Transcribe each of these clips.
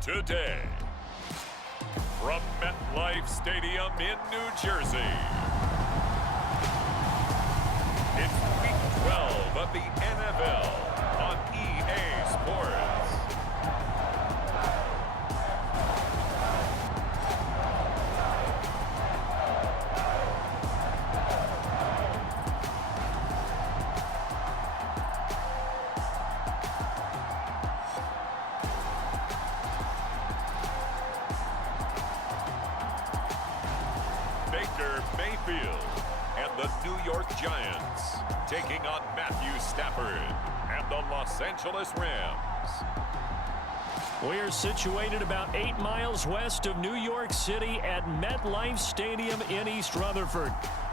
today. From MetLife Stadium in New Jersey, it's Week 12 of the NFL on EA Sports. Baker Mayfield and the New York Giants taking on Matthew Stafford and the Los Angeles Rams. We are situated about 8 miles west of New York City at MetLife Stadium in East Rutherford.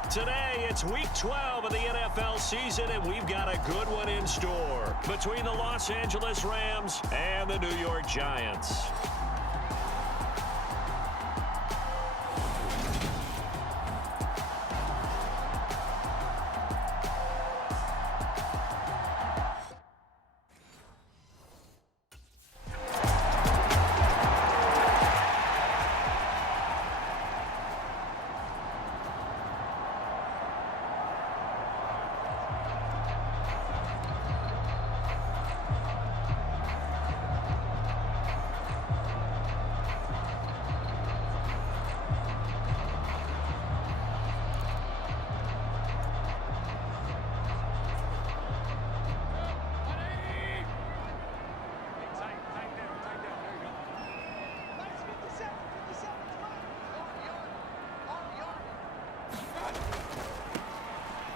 Today, it's Week 12 of the NFL season, and we've got a good one in store between the Los Angeles Rams and the New York Giants.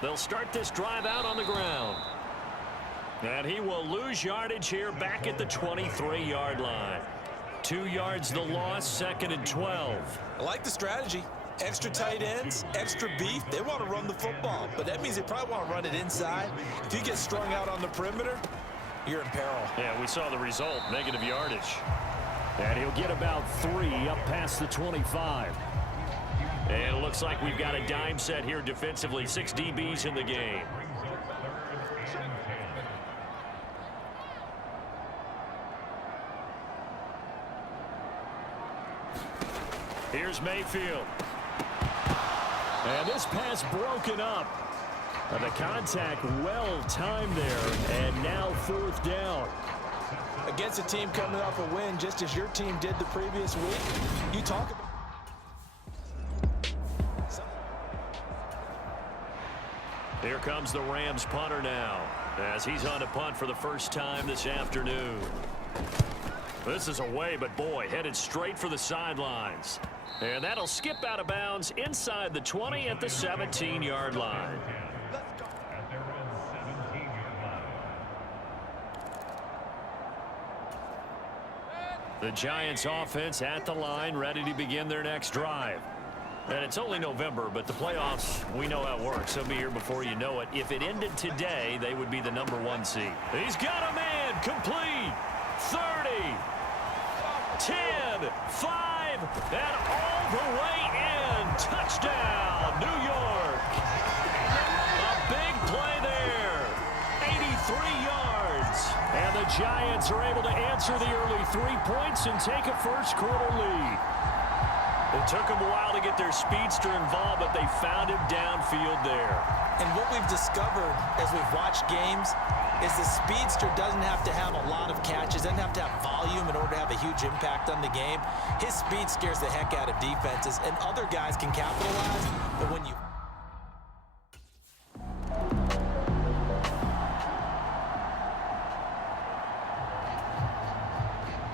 They'll start this drive out on the ground. And he will lose yardage here back at the 23-yard line. 2 yards the loss, 2nd and 12. I like the strategy. Extra tight ends, extra beef. They want to run the football, but that means they probably want to run it inside. If you get strung out on the perimeter, you're in peril. Yeah, we saw the result, negative yardage. And he'll get about 3 up past the 25. And it looks like we've got a dime set here defensively. 6 DBs in the game. Here's Mayfield. And this pass broken up. And the contact well timed there. And now 4th down. Against a team coming off a win, just as your team did the previous week, you talk about... Here comes the Rams punter now, as he's on to punt for the first time this afternoon. This is away, but boy, headed straight for the sidelines. And that'll skip out of bounds inside the 20 at the 17-yard line. The Giants offense at the line, ready to begin their next drive. And it's only November, but the playoffs, we know how it works. They'll be here before you know it. If it ended today, they would be the #1 seed. He's got a man, complete, 30, 10, 5, and all the way in. Touchdown, New York. A big play there, 83 yards. And the Giants are able to answer the early 3 points and take a first-quarter lead. It took them a while to get their speedster involved, but they found him downfield there. And what we've discovered as we've watched games is the speedster doesn't have to have a lot of catches, doesn't have to have volume in order to have a huge impact on the game. His speed scares the heck out of defenses, and other guys can capitalize, but when you...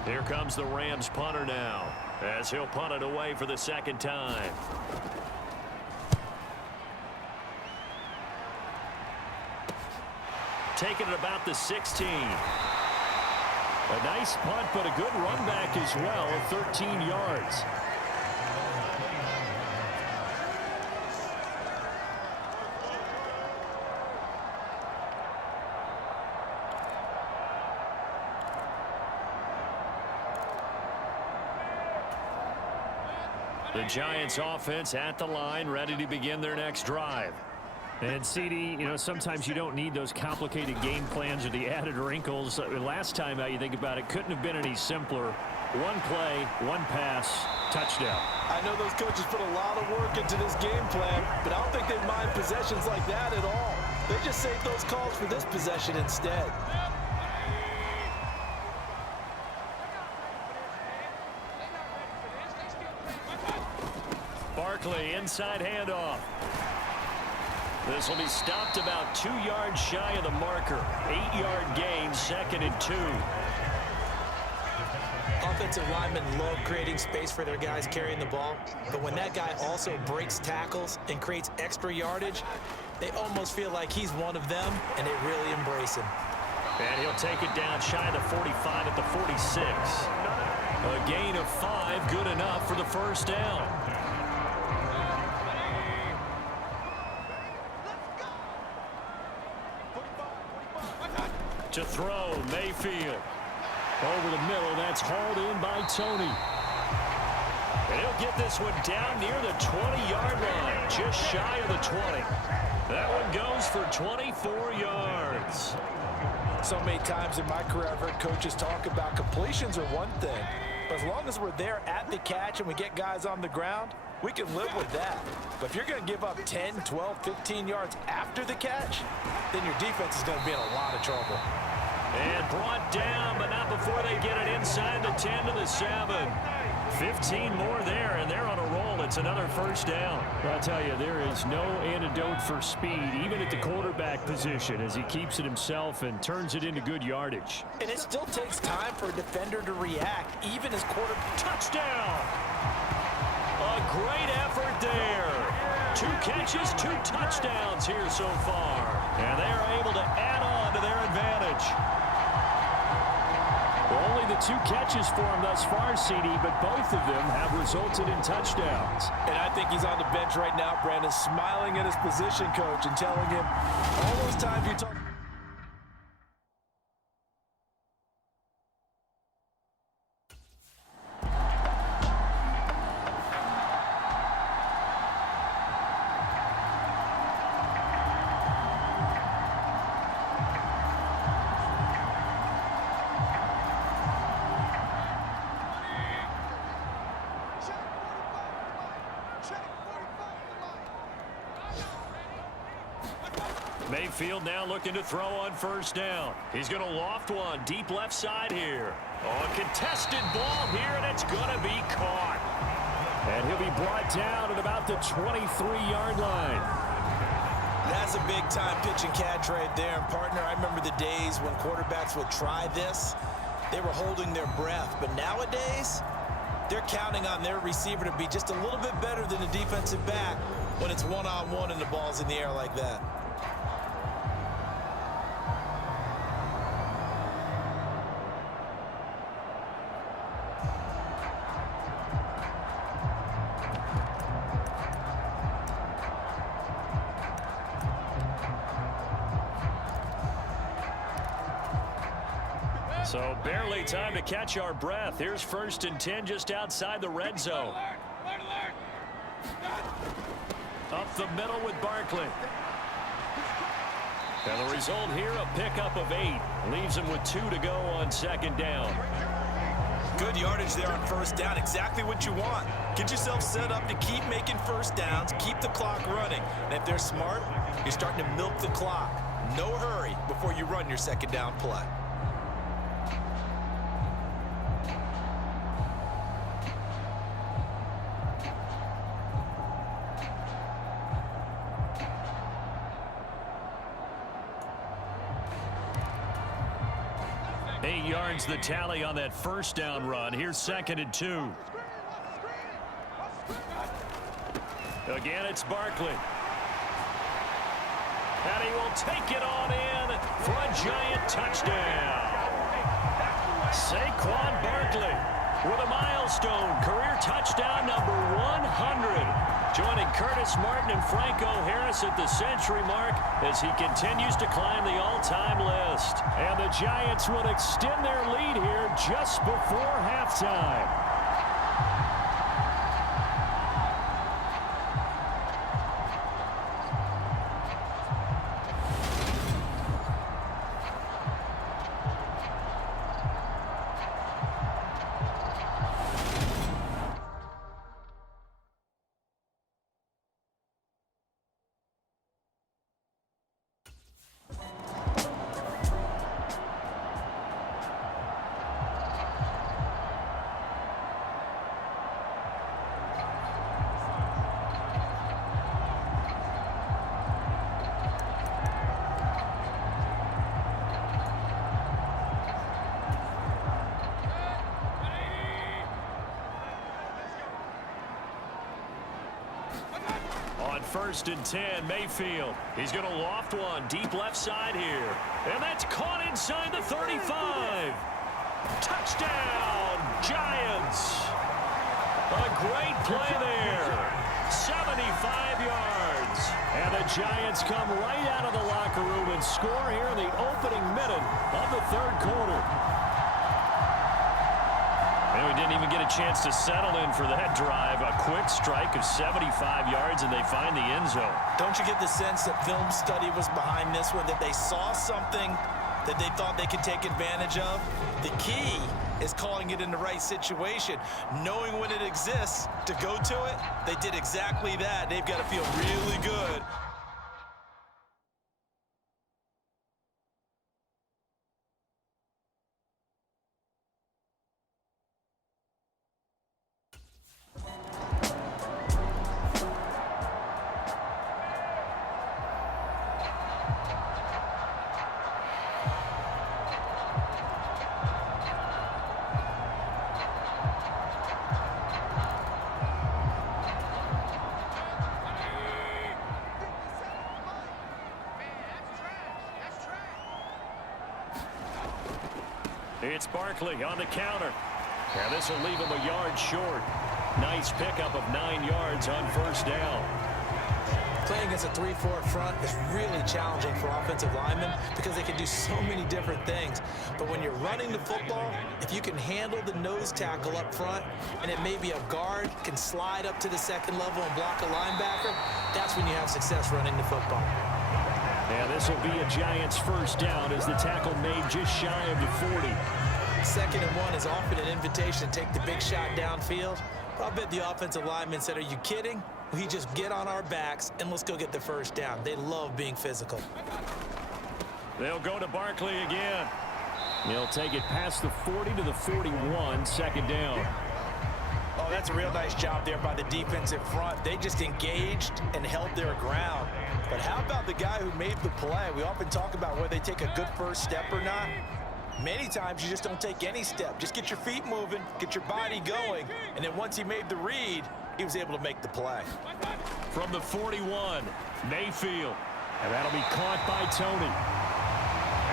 Here comes the Rams punter now, as he'll punt it away for the 2nd time. Taking it about the 16. A nice punt, but a good run back as well, 13 yards. The Giants offense at the line, ready to begin their next drive. And, CD, you know, sometimes you don't need those complicated game plans or the added wrinkles. Last time out, you think about it, couldn't have been any simpler. One play, one pass, touchdown. I know those coaches put a lot of work into this game plan, but I don't think they mind possessions like that at all. They just save those calls for this possession instead. Barkley, inside handoff. This will be stopped about 2 yards shy of the marker. 8-yard gain, 2nd and 2. Offensive linemen love creating space for their guys carrying the ball, but when that guy also breaks tackles and creates extra yardage, they almost feel like he's one of them, and they really embrace him. And he'll take it down shy of the 45 at the 46. A gain of 5, good enough for the first down. To throw, Mayfield. Over the middle, that's hauled in by Tony. And he'll get this one down near the 20-yard line, just shy of the 20. That one goes for 24 yards. So many times in my career, I've heard coaches talk about completions are one thing, but as long as we're there at the catch and we get guys on the ground, we can live with that. But if you're going to give up 10, 12, 15 yards after the catch, then your defense is going to be in a lot of trouble. And brought down, but not before they get it inside the 10 to the 7. 15 more there, and they're on a roll. It's another first down. I'll tell you, there is no antidote for speed, even at the quarterback position, as he keeps it himself and turns it into good yardage. And it still takes time for a defender to react, even as quarterback. Touchdown! A great effort there. 2 catches, 2 touchdowns here so far. And they are able to add on to their advantage. Only the 2 catches for him thus far, CD, but both of them have resulted in touchdowns. And I think he's on the bench right now, Brandon, smiling at his position coach and telling him all those times you talk. Mayfield now looking to throw on first down. He's going to loft one deep left side here. Oh, a contested ball here, and it's going to be caught. And he'll be brought down at about the 23-yard line. That's a big-time pitch and catch right there. And, partner, I remember the days when quarterbacks would try this. They were holding their breath. But nowadays, they're counting on their receiver to be just a little bit better than the defensive back when it's one-on-one and the ball's in the air like that. So barely time to catch our breath. Here's 1st and 10 just outside the red zone. Up the middle with Barkley. And the result here, a pickup of 8. Leaves him with 2 to go on 2nd down. Good yardage there on first down. Exactly what you want. Get yourself set up to keep making first downs, keep the clock running. And if they're smart, you're starting to milk the clock. No hurry before you run your 2nd down play. The tally on that first down run. Here's 2nd and 2. Again, it's Barkley. And he will take it on in for a giant touchdown. Saquon Barkley with a milestone career touchdown number 100. Joining Curtis Martin and Franco Harris at the century mark as he continues to climb the all-time list. And the Giants would extend their lead here just before halftime. On 1st and 10, Mayfield. He's going to loft one deep left side here. And that's caught inside the 35. Touchdown, Giants. A great play there. 75 yards. And the Giants come right out of the locker room and score here in the opening minute of the third quarter. And we didn't even get a chance to settle in for that drive. A quick strike of 75 yards, and they find the end zone. Don't you get the sense that film study was behind this one, that they saw something that they thought they could take advantage of? The key is calling it in the right situation, knowing when it exists to go to it. They did exactly that. They've got to feel really good. It's Barkley on the counter. And this will leave him a yard short. Nice pickup of 9 yards on first down. Playing against a 3-4 front is really challenging for offensive linemen because they can do so many different things. But when you're running the football, if you can handle the nose tackle up front, and it may be a guard can slide up to the second level and block a linebacker, that's when you have success running the football. And this will be a Giants first down as the tackle made just shy of the 40. 2nd and 1 is often an invitation to take the big shot downfield. I'll bet the offensive lineman said, "Are you kidding? We just get on our backs and let's go get the first down." They love being physical. They'll go to Barkley again. He'll take it past the 40 to the 41, 2nd down. Oh, that's a real nice job there by the defensive front. They just engaged and held their ground. But how about the guy who made the play? We often talk about whether they take a good first step or not. Many times you just don't take any step. Just get your feet moving, get your body going, and then once he made the read, he was able to make the play. From the 41, Mayfield. And that'll be caught by Tony.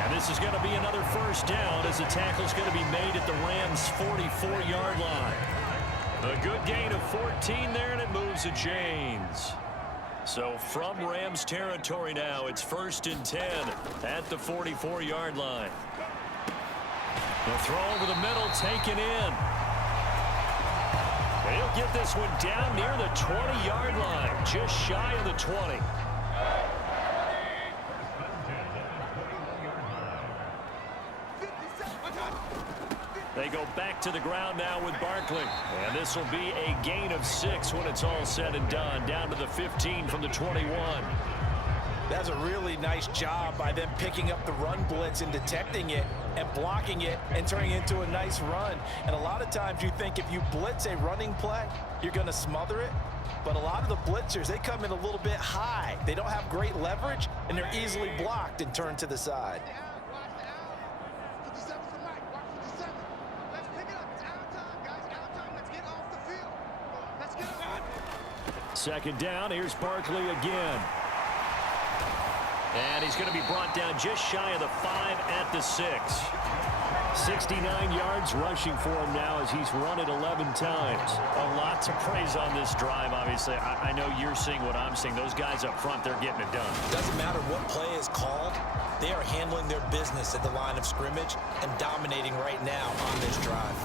And this is going to be another first down as the tackle's going to be made at the Rams' 44-yard line. A good gain of 14 there, and it moves the chains. So from Rams territory now, it's 1st and 10 at the 44-yard line. They'll throw over the middle, taken in. He'll get this one down near the 20-yard line, just shy of the 20. They go back to the ground now with Barkley. And this will be a gain of 6 when it's all said and done, down to the 15 from the 21. That's a really nice job by them picking up the run blitz and detecting it and blocking it and turning it into a nice run. And a lot of times you think if you blitz a running play, you're going to smother it. But a lot of the blitzers, they come in a little bit high. They don't have great leverage, and they're easily blocked and turned to the side. Second down, here's Barkley again. And he's going to be brought down just shy of the 5 at the 6. 69 yards rushing for him now as he's run it 11 times. A lot to praise on this drive, obviously. I know you're seeing what I'm seeing. Those guys up front, they're getting it done. Doesn't matter what play is called. They are handling their business at the line of scrimmage and dominating right now on this drive.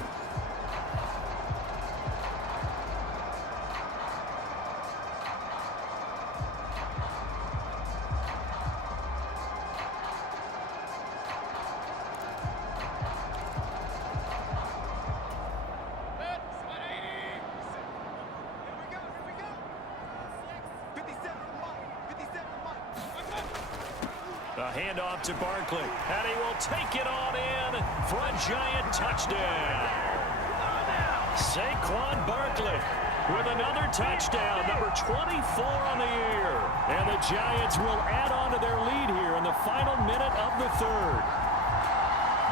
A handoff to Barkley, and he will take it on in for a Giant touchdown. Saquon Barkley with another touchdown, number 24 on the year. And the Giants will add on to their lead here in the final minute of the third.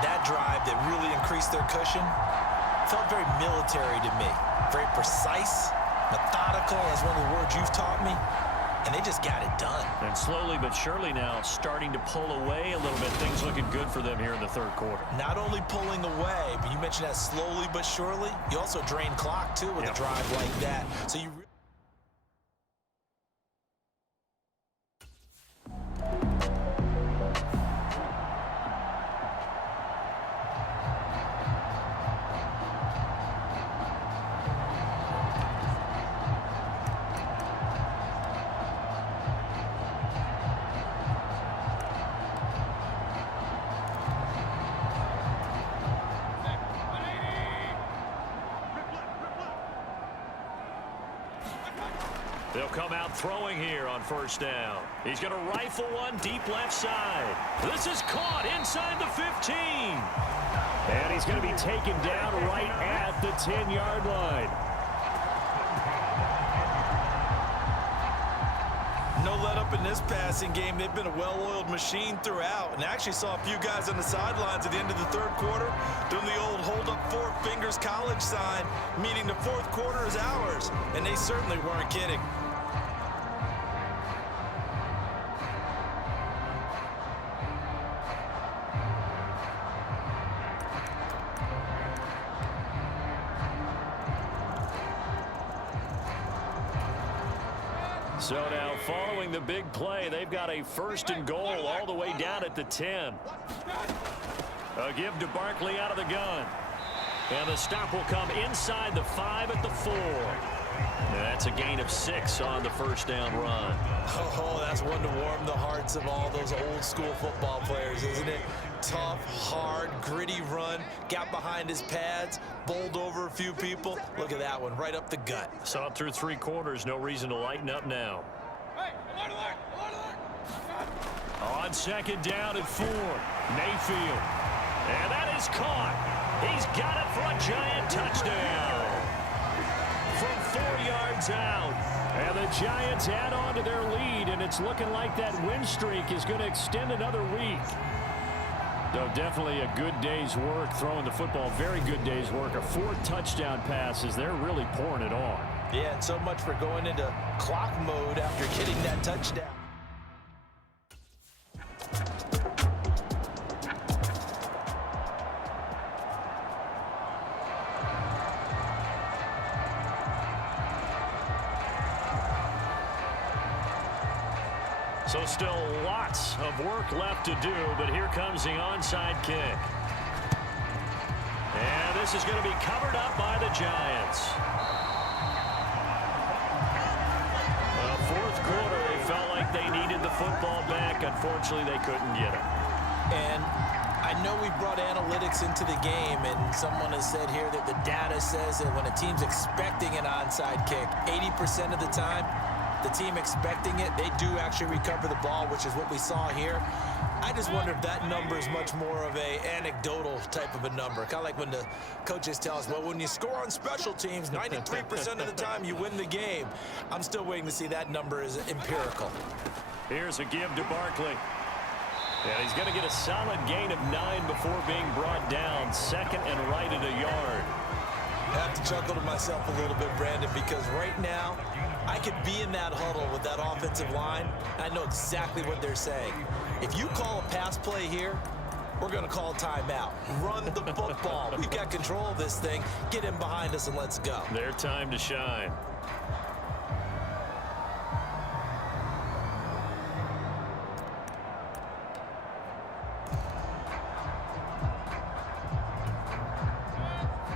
That drive that really increased their cushion felt very military to me. Very precise, methodical, as one of the words you've taught me. and they just got it done. And slowly but surely now starting to pull away a little bit. Things looking good for them here in the third quarter. Not only pulling away, but you mentioned that slowly but surely. You also drain clock, too, with a drive like that. So you... They'll come out throwing here on first down. He's going to rifle one deep left side. This is caught inside the 15. And he's going to be taken down right at the 10-yard line. No let up in this passing game. They've been a well-oiled machine throughout, and actually saw a few guys on the sidelines at the end of the third quarter doing the old hold up four fingers college sign, meaning the fourth quarter is ours, and they certainly weren't kidding. So now following the big play, they've got a first and goal all the way down at the 10. A give to Barkley out of the gun. And the stop will come inside the 5 at the 4. And that's a gain of 6 on the first down run. Oh, that's one to warm the hearts of all those old school football players, isn't it? Tough, hard, gritty run. Got behind his pads, bowled over a few people. Look at that one, right up the gut. Saw it through 3 quarters. No reason to lighten up now. On second down at 4, Mayfield. And that is caught. He's got it for a giant touchdown. From 4 yards out. And the Giants add on to their lead, and it's looking like that win streak is going to extend another week. So definitely a good day's work throwing the football. Very good day's work. A 4 touchdown passes. They're really pouring it on. Yeah, and so much for going into clock mode after getting that touchdown. So still lots of work left to do, but here comes the onside kick. And this is going to be covered up by the Giants. Well, fourth quarter, they felt like they needed the football back. Unfortunately, they couldn't get it. And I know we brought analytics into the game, and someone has said here that the data says that when a team's expecting an onside kick, 80% of the time, the team expecting it, they do actually recover the ball, which is what we saw here. I just wonder if that number is much more of a anecdotal type of a number. Kind of like when the coaches tell us, well, when you score on special teams, 93% of the time you win the game. I'm still waiting to see that number is empirical. Here's a give to Barkley. And he's going to get a solid gain of 9 before being brought down. Second and right at a yard. I have to chuckle to myself a little bit, Brandon, because right now I could be in that huddle with that offensive line. I know exactly what they're saying. If you call a pass play here, we're going to call timeout. Run the football. We've got control of this thing. Get in behind us and let's go. Their time to shine.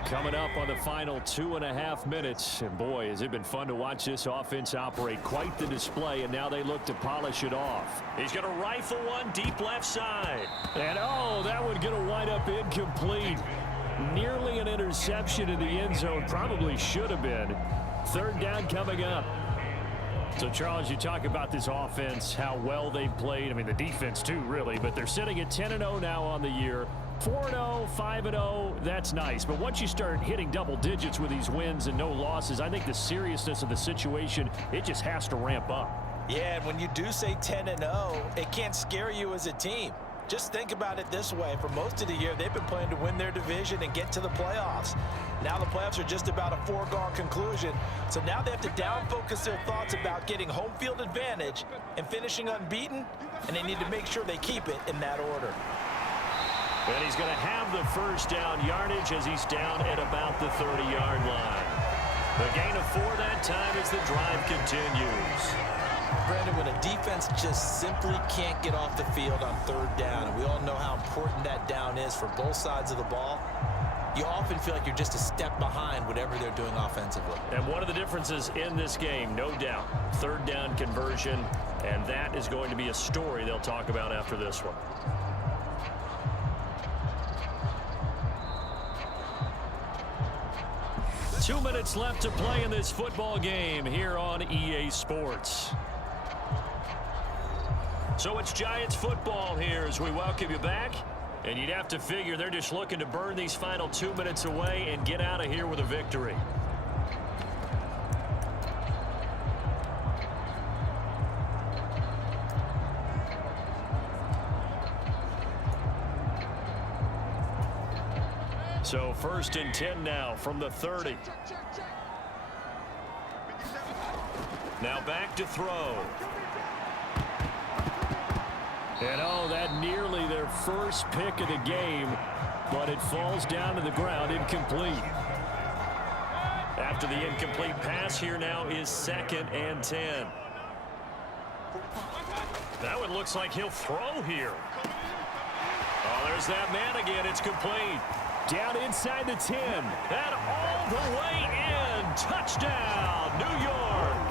Coming up on the final 2.5 minutes. And boy, has it been fun to watch this offense operate. Quite the display, and now they look to polish it off. He's going to rifle one deep left side. And oh, that would get a wind up incomplete. Nearly an interception in the end zone. Probably should have been. Third down coming up. So, Charles, you talk about this offense, how well they've played. I mean, the defense, too, really. But they're sitting at 10-0 now on the year. 4-0, 5-0, that's nice. But once you start hitting double digits with these wins and no losses, I think the seriousness of the situation, it just has to ramp up. Yeah, and when you do say 10-0, it can't scare you as a team. Just think about it this way. For most of the year, they've been playing to win their division and get to the playoffs. Now the playoffs are just about a foregone conclusion. So now they have to down-focus their thoughts about getting home field advantage and finishing unbeaten, and they need to make sure they keep it in that order. And he's going to have the first down yardage as he's down at about the 30-yard line. The gain of 4 that time as the drive continues. Brandon, when a defense just simply can't get off the field on third down, and we all know how important that down is for both sides of the ball, you often feel like you're just a step behind whatever they're doing offensively. And one of the differences in this game, no doubt, third down conversion, and that is going to be a story they'll talk about after this one. Two minutes left to play in this football game here on EA Sports. So it's Giants football here as we welcome you back. And you'd have to figure they're just looking to burn these final 2 minutes away and get out of here with a victory. So 1st and 10 now from the 30. Now back to throw. And oh, that nearly their first pick of the game, but it falls down to the ground incomplete. After the incomplete pass, here now is 2nd and 10. That one looks like he'll throw here. Oh, there's that man again. It's complete. Down inside the 10. And all the way in. Touchdown, New York.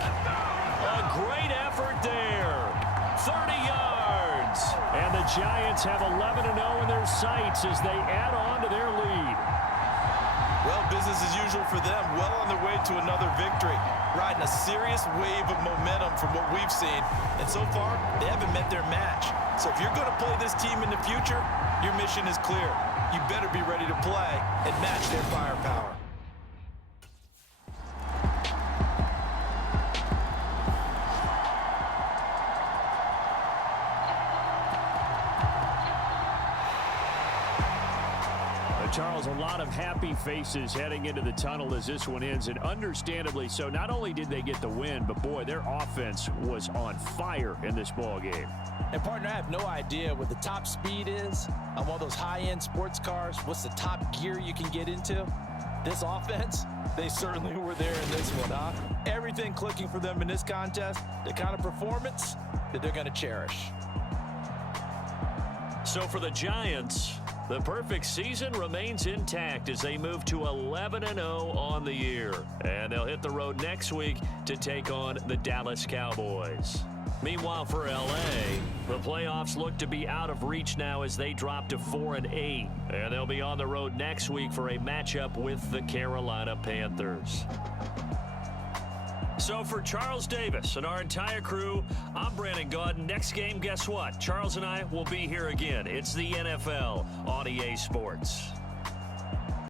A great effort there. 30 yards. And the Giants have 11-0 in their sights as they add on to their lead. Well, business as usual for them. Well on their way to another victory. Riding a serious wave of momentum from what we've seen. And so far, they haven't met their match. So if you're going to play this team in the future, your mission is clear. You better be ready to play and match their firepower. Charles, a lot of happy faces heading into the tunnel as this one ends, and understandably so. Not only did they get the win, but boy, their offense was on fire in this ball game. And partner, I have no idea what the top speed is on one of those high-end sports cars. What's the top gear you can get into? This offense, they certainly were there in this one, huh? Everything clicking for them in this contest, the kind of performance that they're going to cherish. So for the Giants, the perfect season remains intact as they move to 11-0 on the year. And they'll hit the road next week to take on the Dallas Cowboys. Meanwhile, for L.A., the playoffs look to be out of reach now as they drop to 4-8. And they'll be on the road next week for a matchup with the Carolina Panthers. So for Charles Davis and our entire crew, I'm Brandon Gaudin. Next game, guess what? Charles and I will be here again. It's the NFL on EA Sports.